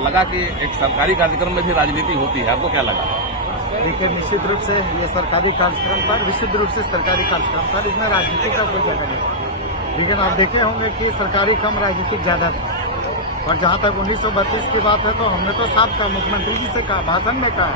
लगा कि एक सरकारी कार्यक्रम में भी राजनीति होती है, आपको क्या लगा? देखिए, निश्चित रूप से ये सरकारी कार्यक्रम पर, विशुद्ध रूप से सरकारी कार्यक्रम पर इसमें राजनीति का कोई जगह नहीं। लेकिन आप देखे होंगे कि सरकारी कम राजनीतिक ज्यादा था। और जहां तक 1932 की बात है तो हमने तो साफ कहा, मुख्यमंत्री जी से कहा, भाषण में कहा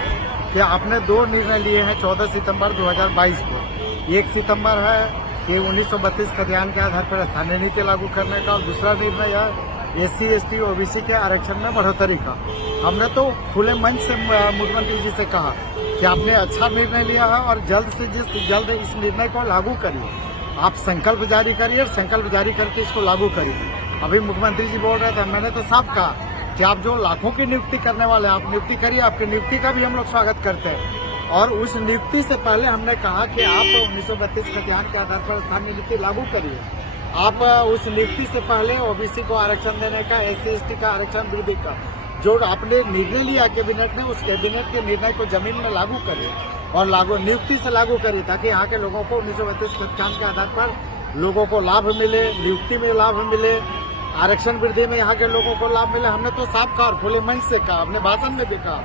कि आपने दो निर्णय लिए हैं 14 सितंबर 2022 को। एक सितंबर है कि 1932 खतियान के आधार पर स्थानीय नीति लागू करने का, और दूसरा निर्णय है SC, ST, OBC के आरक्षण में बढ़ोतरी का। हमने तो खुले मंच से मुख्यमंत्री जी से कहा कि आपने अच्छा निर्णय लिया है और जल्द से जल्द इस निर्णय को लागू करिए। आप संकल्प जारी करिए और संकल्प जारी करके इसको लागू करिए। अभी मुख्यमंत्री जी बोल रहे थे, मैंने तो साफ कहा कि आप जो लाखों की नियुक्ति करने वाले हैं, आप नियुक्ति करिए, आपकी नियुक्ति का भी हम लोग स्वागत करते हैं। और उस नियुक्ति से पहले हमने कहा कि आप 1932 खतियान के आधार पर स्थानीय नीति लागू करिए। आप उस नियुक्ति से पहले OBC को आरक्षण देने का, SC, ST का आरक्षण वृद्धि का जो आपने निर्णय लिया कैबिनेट ने, उस कैबिनेट के निर्णय को जमीन में लागू करिए और नियुक्ति से लागू करिए, ताकि यहाँ के लोगों को 1932 खतियान के आधार पर लोगों को लाभ मिले, नियुक्ति में लाभ मिले, आरक्षण वृद्धि में यहाँ के लोगों को लाभ मिले। हमने तो साफ कहा और खुले मंच से कहा, हमने भाषण में भी कहा।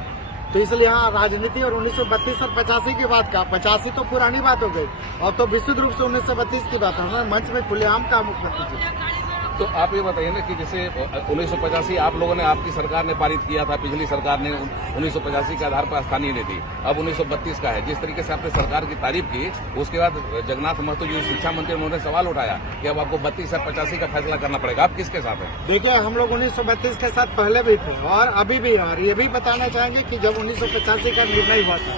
तो इसलिए यहाँ राजनीति और 1932 और 85 की बात कहा। 85 तो पुरानी बात हो गई और तो विशुद्ध रूप से 1932 की बात है। मंच में खुलेआम कहा मुख्यमंत्री जी। तो आप ये बताइए ना कि जैसे 1985 आप लोगों ने, आपकी सरकार ने पारित किया था, पिछली सरकार ने 1985 के आधार पर स्थानीय नीति, अब 1932 का है। जिस तरीके से आपने सरकार की तारीफ की, उसके बाद जगन्नाथ महतो जो शिक्षा मंत्री, उन्होंने सवाल उठाया कि अब आपको 32 या 85 का फैसला करना पड़ेगा। आप किसके साथ हैं? देखिए, हम लोग 1932 के साथ पहले भी थे और अभी भी, और ये भी बताना चाहेंगे कि जब 1985 का निर्णय हुआ था,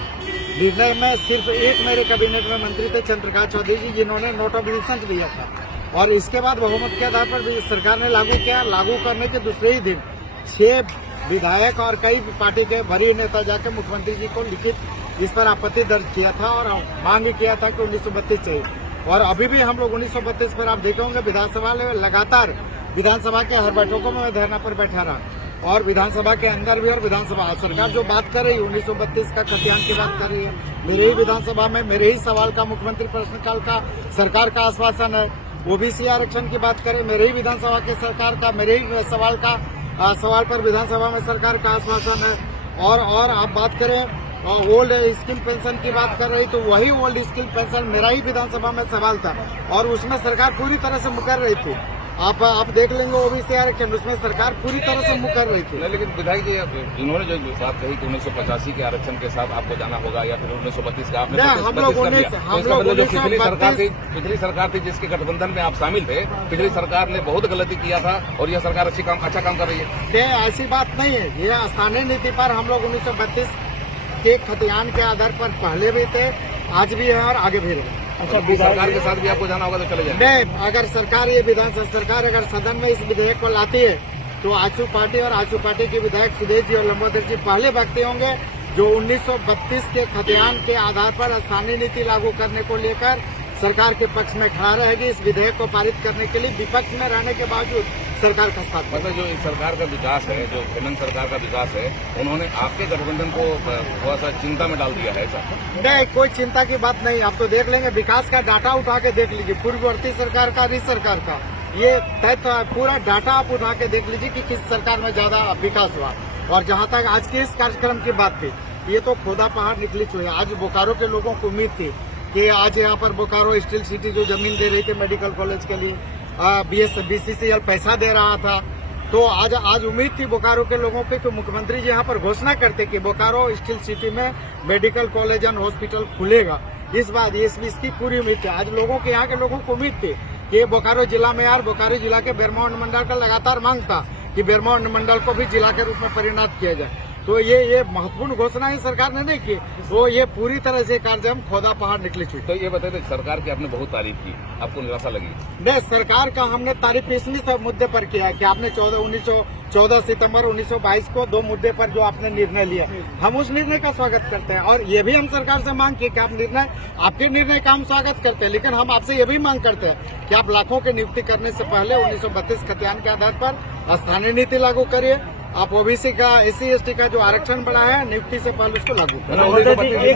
निर्णय में सिर्फ एक मेरे कैबिनेट में मंत्री थे, चंद्रकांत चौधरी जी, जिन्होंने नोट ऑफ डिफेंस लिया था। और इसके बाद बहुमत के आधार पर भी सरकार ने लागू किया। लागू करने के दूसरे ही दिन 6 विधायक और कई पार्टी के वरीय नेता जाकर मुख्यमंत्री जी को लिखित इस पर आपत्ति दर्ज किया था और मांग किया था कि 1932 चाहिए। और अभी भी हम लोग 1932 पर, आप देखे होंगे, विधानसभा में लगातार विधानसभा के हर बैठकों में मैं धरना पर बैठा रहा और विधानसभा के अंदर भी। और विधानसभा सरकार जो बात कर रही है 1932 का खतियान की बात कर रही है, मेरे ही विधानसभा में मेरे ही सवाल का, मुख्यमंत्री प्रश्नकाल का सरकार का आश्वासन है। OBC आरक्षण की बात करें, मेरे ही विधानसभा के सरकार का, मेरे ही सवाल पर विधानसभा में सरकार का आश्वासन है। और आप बात करें ओल्ड स्किल पेंशन की बात कर रही, तो वही ओल्ड स्किल पेंशन मेरा ही विधानसभा में सवाल था और उसमें सरकार पूरी तरह से मुकर रही थी। आप देख लेंगे OBC आरक्षण, उसमें सरकार पूरी तरह से मुकर रही थी। लेकिन विधायक जी, इन्होंने जो बात कही कि 1985 के आरक्षण के साथ आपको जाना होगा या फिर 1932 का, आपने पिछली सरकार थी जिसके गठबंधन में आप शामिल थे, पिछली सरकार ने बहुत गलती किया था और यह सरकार अच्छा काम कर रही है। ऐसी बात नहीं है। ये स्थानीय नीति पर हम लोग 1932 के खतियान के आधार पर पहले भी थे, आज भी है और आगे भी रहेंगे। अच्छा, सरकार के साथ भी आपको जाना होगा तो चले जाए। नहीं, अगर सरकार, ये विधानसभा सरकार अगर सदन में इस विधेयक को लाती है तो आजसू पार्टी और आजसू पार्टी के विधायक सुदेश जी और लंबोदर जी पहले व्यक्ति होंगे जो 1932 के खतियान के आधार पर स्थानीय नीति लागू करने को लेकर सरकार के पक्ष में खड़ा रहेगी। इस विधेयक को पारित करने के लिए विपक्ष में रहने के बावजूद सरकार का साथ। मतलब जो इस सरकार का विकास है, जो हेमंत सरकार का विकास है, उन्होंने आपके गठबंधन को थोड़ा सा चिंता में डाल दिया है ऐसा? नहीं, कोई चिंता की बात नहीं। आप तो देख लेंगे, विकास का डाटा उठा के देख लीजिए, पूर्ववर्ती सरकार का, इस सरकार का, ये तय पूरा डाटा आप उठा के देख लीजिए कि किस सरकार में ज्यादा विकास हुआ। और जहाँ तक आज के इस कार्यक्रम की बात थी, ये तो खोदा पहाड़ निकली चुकी है। आज बोकारो के लोगों को उम्मीद थी कि आज यहाँ पर बोकारो स्टील सिटी जो जमीन दे रही थी मेडिकल कॉलेज के लिए, BCCL पैसा दे रहा था, तो आज उम्मीद थी बोकारो के लोगों पे कि मुख्यमंत्री जी यहाँ पर घोषणा करते कि बोकारो स्टील सिटी में मेडिकल कॉलेज एंड हॉस्पिटल खुलेगा। इस बात इसकी पूरी उम्मीद थी। आज लोगों के, यहाँ के लोगों को उम्मीद थी कि बोकारो जिला में, यार बोकारो जिला के बेरमो मंडल का लगातार मांग था कि बेरमो मंडल को भी जिला के रूप में परिणत किया जाए। तो ये महत्वपूर्ण घोषणा ही सरकार ने नहीं की, तो ये पूरी तरह से कार्यक्रम खोदा पहाड़ निकली चुकी। तो ये बताइए, सरकार की आपने बहुत तारीफ की, आपको निराशा लगी? नहीं, सरकार का हमने तारीफ इसलिए मुद्दे पर किया है कि आपने 14 सितंबर 1922 को 2 मुद्दे पर जो आपने निर्णय लिया, हम उस निर्णय का स्वागत करते हैं। और ये भी हम सरकार से मांग की कि आपके निर्णय का हम स्वागत करते हैं, लेकिन हम आपसे ये भी मांग करते हैं कि आप लाखों की नियुक्ति करने से पहले 1932 खतियान के आधार पर स्थानीय नीति लागू करिए। आप OBC का, SC ST का जो आरक्षण बढ़ा है, नियुक्ति से पहले उसको लागू करें।